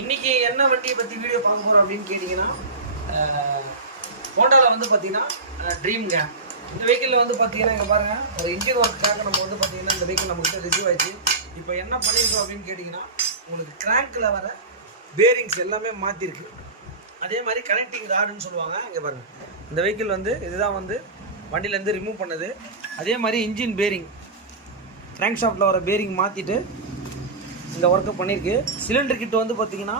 இன்னைக்கு என்ன வண்டியை பற்றி வீடியோ பார்க்க போகிறோம் அப்படின்னு கேட்டிங்கன்னா, ஹோண்டாவில் வந்து பார்த்தீங்கன்னா ட்ரீம்ங்க. இந்த வெஹிக்கிளில் வந்து பார்த்தீங்கன்னா இங்கே பாருங்கள், ஒரு இன்ஜின் ஒர்க்காக நம்ம வந்து பார்த்தீங்கன்னா இந்த வெஹிக்கிள் நம்மகிட்ட ரிசீவ் ஆயிடுச்சு. இப்போ என்ன பண்ணியிருக்கோம் அப்படின்னு கேட்டிங்கன்னா, உங்களுக்கு கிராங்கில் வர பேரிங்ஸ் எல்லாமே மாற்றிருக்கு. அதே மாதிரி கனெக்டிங் ராடுன்னு சொல்லுவாங்க. இங்கே பாருங்கள், இந்த வெஹிக்கிள் வந்து இதுதான் வந்து வண்டியிலேருந்து ரிமூவ் பண்ணது. அதே மாதிரி இன்ஜின் பேரிங், கிராங்க் ஷாஃப்ட்டில் வர பேரிங் மாற்றிட்டு இந்த ஒர்க்கை பண்ணியிருக்கு. சிலிண்டர் கிட் வந்து பார்த்திங்கன்னா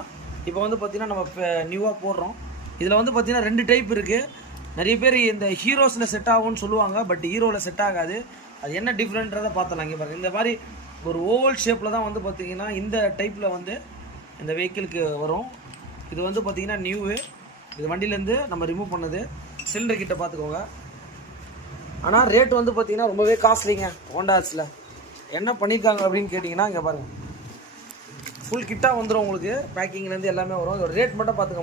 இப்போ வந்து பார்த்திங்கன்னா நம்ம நியூவாக போடுறோம். இதில் வந்து பார்த்திங்கன்னா 2 டைப் இருக்குது. நிறைய பேர் இந்த ஹீரோஸில் செட் ஆகும்னு சொல்லுவாங்க, பட் ஹீரோவில் செட் ஆகாது. அது என்ன டிஃப்ரெண்ட்றதை பார்த்தலாம். இங்கே பாருங்கள், இந்த மாதிரி ஒரு ஓவல் ஷேப்பில் தான் வந்து பார்த்திங்கன்னா இந்த டைப்பில் வந்து இந்த வெஹிக்கிளுக்கு வரும். இது வந்து பார்த்திங்கன்னா நியூவு, இது வண்டியிலேருந்து நம்ம ரிமூவ் பண்ணது. சிலிண்டர் கிட்ட பார்த்துக்கோங்க. ஆனால் ரேட் வந்து பார்த்திங்கன்னா ரொம்பவே காஸ்ட்லிங்க. ஹோண்டாஸில் என்ன பண்ணியிருக்காங்க அப்படின்னு கேட்டிங்கன்னா, இங்கே பாருங்கள், ஃபுல் கிட்டாக வந்துடும் உங்களுக்கு. பேக்கிங்லேருந்து எல்லாமே வரும். இதோட ரேட் மட்டும் பார்த்துங்க,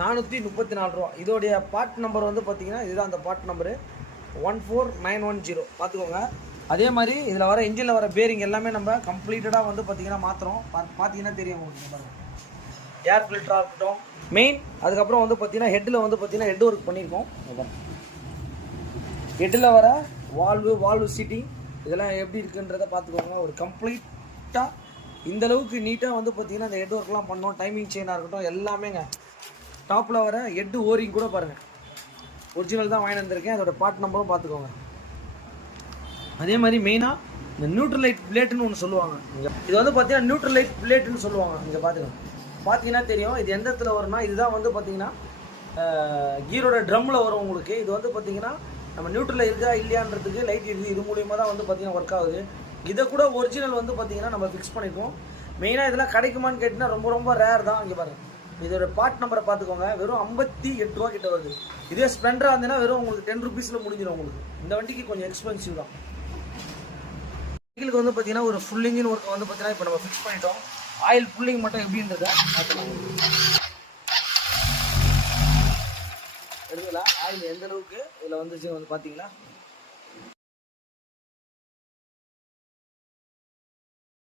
3434 ரூபா. இதோடைய பார்ட் நம்பர் வந்து பார்த்தீங்கன்னா இதுதான் அந்த பார்ட் நம்பரு 14910 பார்த்துக்கோங்க. அதே மாதிரி இதில் வர இன்ஜினில் வர பேரிங் எல்லாமே நம்ம கம்ப்ளீட்டடாக வந்து பார்த்திங்கன்னா மாற்றுறோம். பார்த்தீங்கன்னா தெரியும் உங்களுக்கு. பாருங்கள், ஏர் ஃபில்டராக இருக்கட்டும், மெயின். அதுக்கப்புறம் வந்து பார்த்திங்கன்னா ஹெட்டில் வந்து பார்த்திங்கன்னா ஹெட் ஒர்க் பண்ணியிருக்கோம். ஹெட்டில் வர வால்வு சீட்டிங் இதெல்லாம் எப்படி இருக்குன்றதை பார்த்துக்கோங்க. ஒரு கம்ப்ளீட்டாக இந்த அளவுக்கு நீட்டாக வந்து பார்த்திங்கன்னா இந்த ஹெட் ஒர்க்லாம் பண்ணோம். டைமிங் செயினாக இருக்கட்டும் எல்லாமேங்க. டாப்பில் வர ஹெட் ஓரிங் கூட பாருங்கள், ஒரிஜினல் தான் வாங்கி வந்திருக்கேன். அதோட பார்ட் நம்பரும் பார்த்துக்கோங்க. அதே மாதிரி மெயினாக இந்த நியூட்ரலைட் பிளேட்டுன்னு ஒன்று சொல்லுவாங்க. இது வந்து பார்த்தீங்கன்னா நியூட்ரலைட் பிளேட்டுன்னு சொல்லுவாங்க. இங்கே பார்த்தீங்கன்னா தெரியும். இது எந்த இடத்துல வரும்னா, இதுதான் வந்து பார்த்தீங்கன்னா கீரோட ட்ரம்மில் வரும் உங்களுக்கு. இது வந்து பார்த்தீங்கன்னா நம்ம நியூட்ரலில் இருக்கா இல்லையான்றதுக்கு லைட் இருக்குது. இது மூலியமாக தான் வந்து பார்த்தீங்கன்னா ஒர்க் ஆகுது. இதை கூட ஒரிஜினல் வந்து பார்த்தீங்கன்னா நம்ம ஃபிக்ஸ் பண்ணியிருக்கோம். மெயினாக இதெல்லாம் கிடைக்குமான்னு கேட்டிங்கன்னா ரொம்ப ரேர் தான். இங்கே பாருங்கள், இதோட பார்ட் நம்பரை பார்த்துக்கோங்க. வெறும் 58 ரூபா கிட்ட வருது. இதே ஸ்ப்ளெண்டராக இருந்ததுன்னா வெறும் உங்களுக்கு 10 ருபீஸில் முடிஞ்சிடும் உங்களுக்கு. இந்த வண்டிக்கு கொஞ்சம் எக்ஸ்பென்சிவ் தான். வெஹிக்கிளுக்கு வந்து பார்த்தீங்கன்னா ஒரு ஃபுல் இன்ஜின் ஒர்க் வந்து பார்த்தீங்கன்னா இப்போ நம்ம ஃபிக்ஸ் பண்ணிட்டோம். ஆயில் புல்லிங் மட்டும் எப்படின்றத எடுங்களா, ஆயில் எந்த அளவுக்கு இதில் வந்துச்சு வந்து பார்த்தீங்களா.